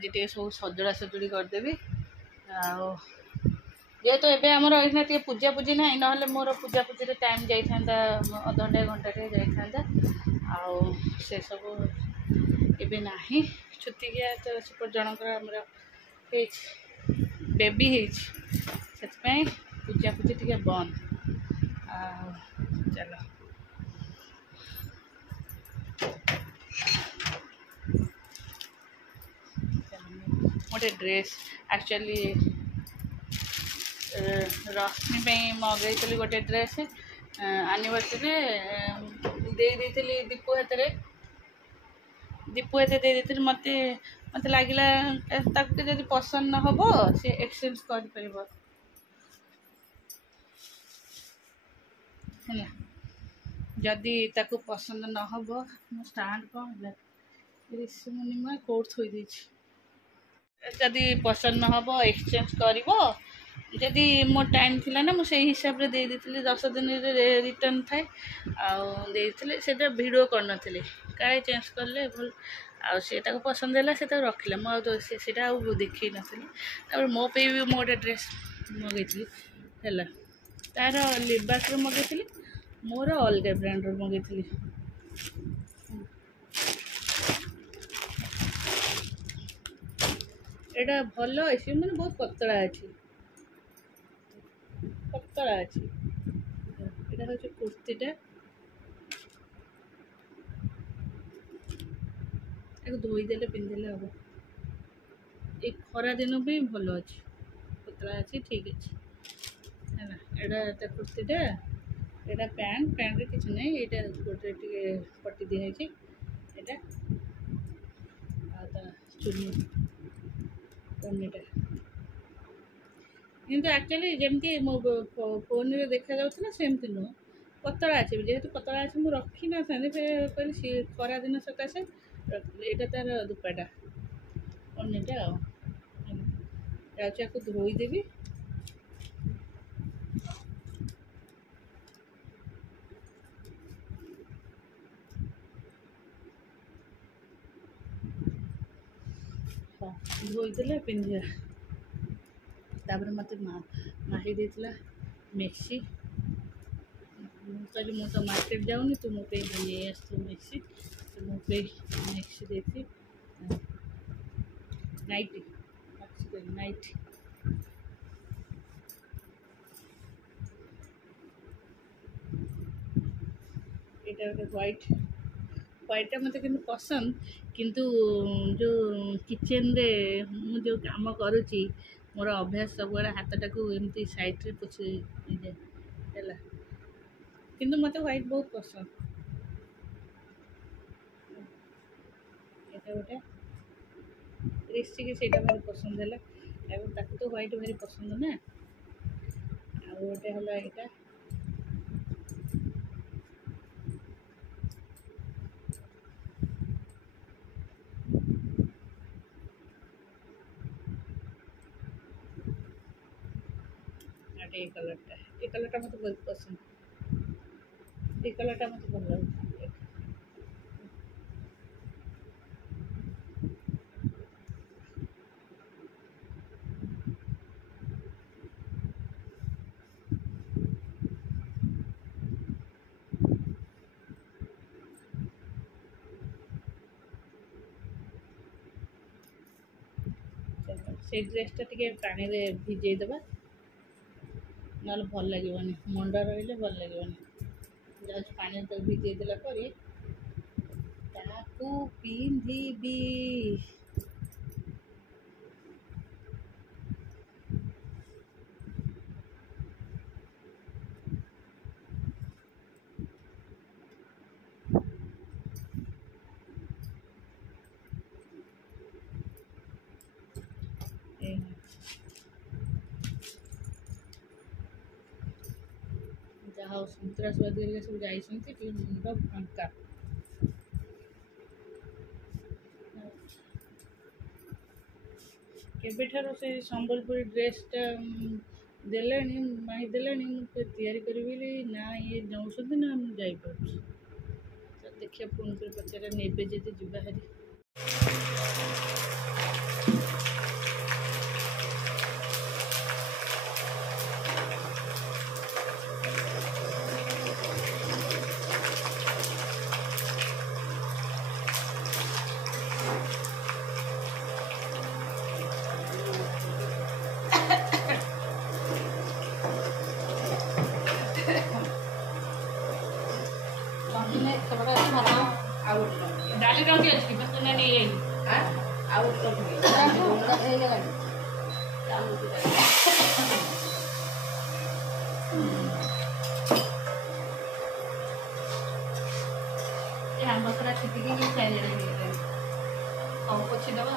आज टे सब सजड़ा सजुड़ी करदेवी जेहेतु एबे आमर एना टे पूजा पूजी ना ना मोर पूजा पूजी टाइम जाता अधघंटे घंटे जाता आउ से सब एबे ना छुतिकिया तो सेपट जनकर आमर बेबी से पूजा पूजी टे बंद चलो मोटे ड्रेस एक्चुअली रश्मि मगई गोटे ड्रेस एनिवर्सरी दे दीपू हाथ दे मत मत लगे जब पसंद न हो सी एक्सचेंज कर जदि ताकू पसंद न हो मो स्टाण्ड कौन है ऋषिमुनि कोर्ट थोड़ी जदि पसंद न हो एक्सचेंज कर जदि मो टाइम थिला ना मुझे हिसाब से दे देती 10 दिन रिटर्न थाए आते वीडियो करन काले चेंज कले भल आटा पसंद है से रखिला मुझे देखी नी मो पे भी मो गोटे ड्रेस मगई है तार लिबास मगई मोर अलग ब्रांड मगई एटा भल अच्छी मैंने बहुत पतला अच्छी यहाँ हूँ कुर्तीटा धोईदे पिंधे हम ये खरा दिन भी भल अच्छे पतला अच्छी ठीक अच्छे है एटा कुर्तीटा यहाँ पैंट पैंट किसी ना ये गोटे पट्टी दिखाई यहाँ चुनी पन्नीटा किंतु एक्चुअली जमती मो फोन रे देखा जाऊला सेमती नुह पतला अच्छे जेहेतु पतला अच्छे मुझे रखी ना कहली खरा दिन सकाशे यहाँ तार दुपाटा पन्नीटा आपको धोईदेवी धोईदे पिंधा तापर मत माही देला मेक्सी कहली मु तो मार्केट जाऊनी तू मो पे नहीं आस मेक्सी तो मो पे मेक्सी देती नाइटी नाइटी ये गोटे व्हाइटा मत कि पसंद किंतु जो किचन रे मु जो काम करुच्ची मोर अभ्यास सब हाथ टाक एमती साइड पोछे है किंतु मत व्हाइट बहुत पसंद ये गोटे ऋषि से भारी पसंद है तो व्हाइट भारी पसंद ना आ गोटे है यहाँ ये कलरटा मत बहुत पसंद ये कलरटा मत भल लगे से ड्रेसटा टे पानी रे भिजेदेबा ना भल लगे मंडा रही भल लगे जस्ट पानी तो भिजेदेला पिंधि जहाँ सन्तासवादी सब जाती मुंड फांका केबेठार से संबलपुरी ड्रेसटा देला माही देला तैयारी करी ना ये नौसती ना जापर देखिए फोन कर पचार ने जी बाहरी डाली रखी अच्छी बस तूने नहीं यही हम बकरा छिटी की खाई और पोछी दबा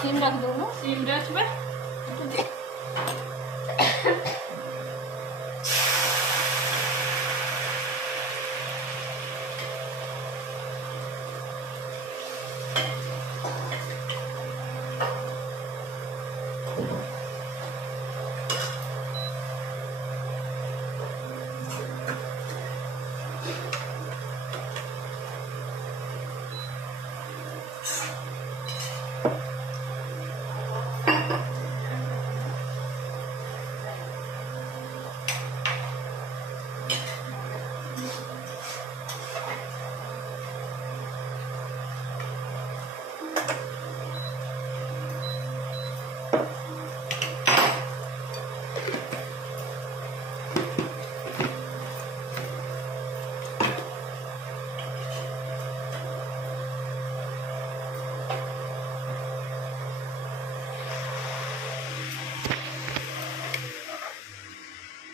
सीम रख दो ना सीम रख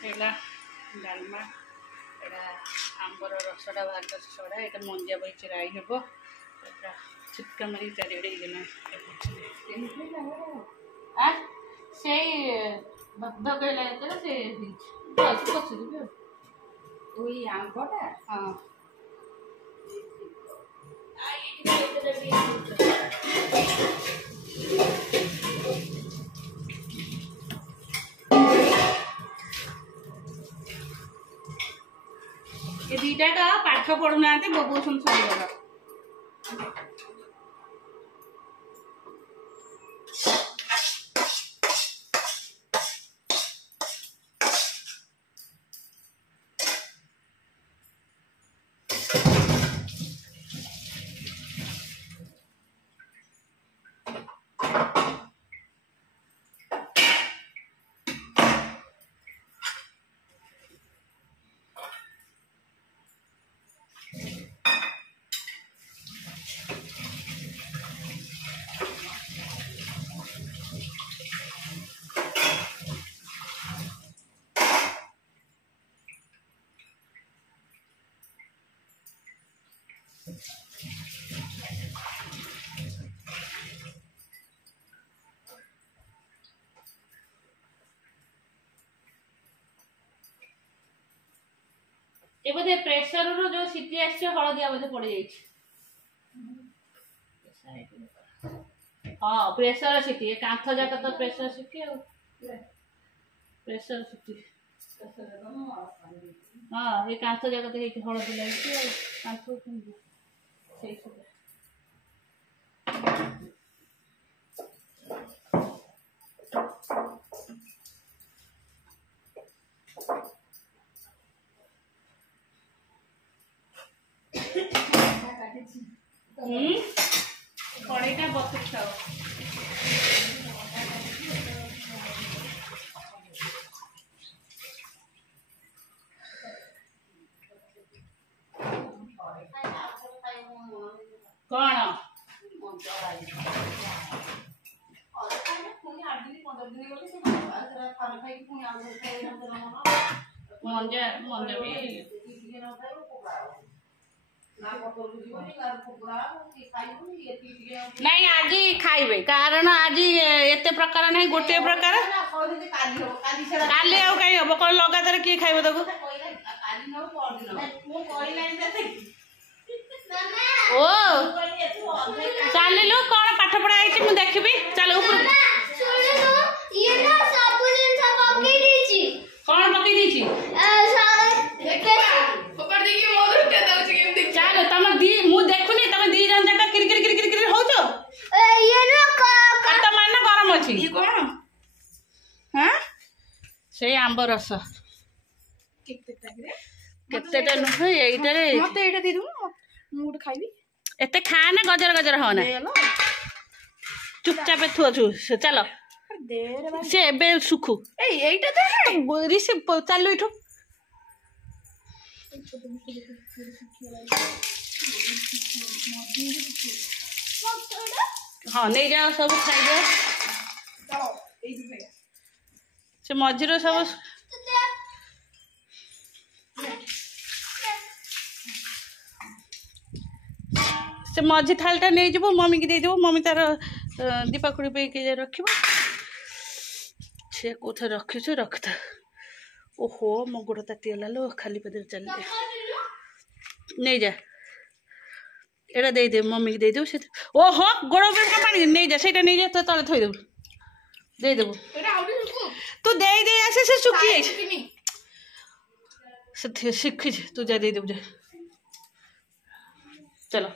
बे डालमा एटा आंबर रसटा बाहर सड़ा यहाँ मंजिया बही चिराई हे छिटका मारी चारिड़े से धगैला से पचदेवी आंबटा हाँ ये दीटा का पाठ पढ़ुना बबूसन सरीगला ये बोधे प्रेशर रो जो सीटी आछे हळदिया बोधे पड़ी जाई हां प्रेशर सीटी कांथ जाक तो प्रेशर सीटी प्रेशर सीटी हां ये कांथ जाक तो हे हळदी लागी कांथ सही कड़ईटा बसई खाओ कौन मंजा मंजा भी नहीं आज खाइबे कारण आज एते प्रकार नहीं गोटे प्रकार काली आउ कहीं हम कौन लगातार किए खाइबे ताको ओ चलिलु कौन पाठ पढ़ा मु देखबी चल ऊपर कौन पकई दीची चलो तुम दी मु देखुनी तुम दी जन जाक किर किर किर किर किर हो तो ये ना आंब रस केतेटा नुह एइटारे मते एटा दे दू मु गोटे खाइबी एते खा ना गजर गजर हो ना चुपचाप थुआ छु चलो दे रे भाई से एबे सुखु एइटा दे रिसे चालू इठु हाँ नहीं जाओ सब खाई दे से मझीर सब से मझी थालटा नहीं जीवो मम्मी की देदेव मम्मी तार दीपाकुड़ी पे के रख से कौथे रखी रखता ओहो मो गोड़ तातीगला लो खाली पेट चल नहीं जा एटा दे दे मम्मी की देदेव से ओहो गोड़ पे पानी नहीं जा से नहीं जा तो तले थई देबु दे देबु तू दे दे आसे से सुखी से शिखी तू जा दे देबु जा चलो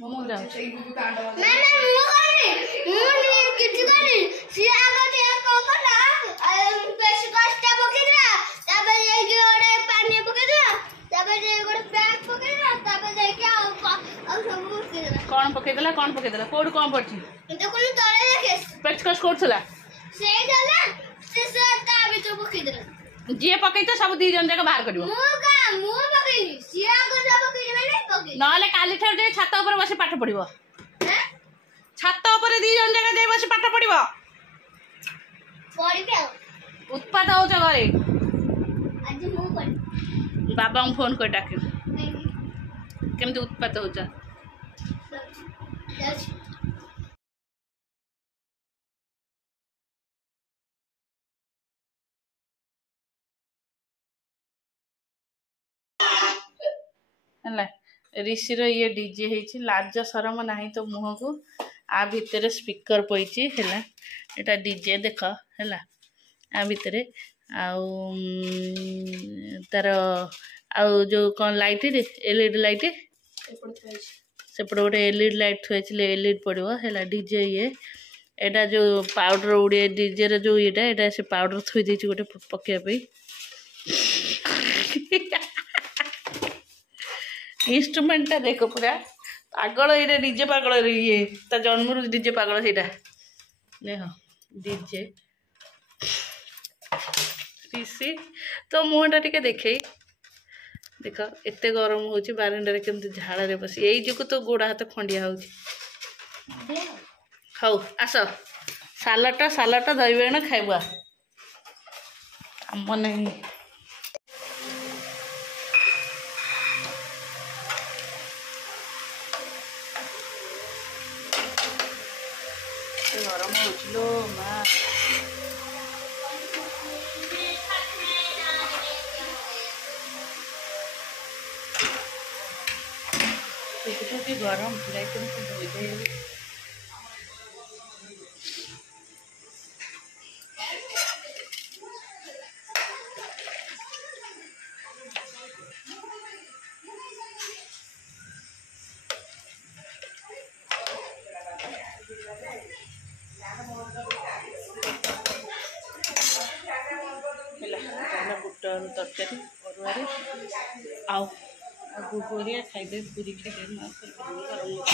मोमो जाओ मैंने मुंह करनी मुंह नहीं किसी करनी सिया को ते को ना पेश कष्ट पकेरा तबे जाके ओडे पानी पकेरा तबे जाके ओडे पैक पकेरा तबे जाके और सब पकेरा कौन पकेदेला कोड कौन पड़ची तो कोन तळे देखे पेचकस कोडथला से जाला से ताबे तो पकेरा जे पकई तो सब दी जन जाके बाहर करिवो मुंह पकेनी सिया को सब पकेनी मैंने पके नले काली ठार जे छात ऊपर बसी पाठ पढिबो हैं छात ऊपर दी जन जाके जे बसी पाठ पढिबो पड़ी के उत्पाद हो घरे आज मुंह कर बाबा को फोन कर डाके केमते उत्पाद हो जा ऋषिर ये डीजे है लाज शरम ना तो मुह को आ भितर स्पीकर पई है डीजे देख है आ भितर तार आउ जो कौन लाइट एलईडी लाइट सेपटे गोटे एलईडी लाइट थुआई एलईडी पड़ो है डीजे ये एटा जो पाउडर उड़े डीजे जो ये से पाउडर थुई देछि गोटे पकेबे इंस्ट्रुमेंटा देख पूरा पागल ये डीजे पागल ये जन्म डीजे पागल से देख डीजे ऋषि तो मुहटा टे देखे देख एत गरम हो बारंडार केमती झाड़े बस यही जो तो गोड़ हाथ खंडिया हो आस सालटा दही बाइगण खाइबा आम नहीं गरम हो माँ गरम धोई बुट तरकारी अरुआरे आउ गुगरिया खाइबे पूरी खाइबे गरम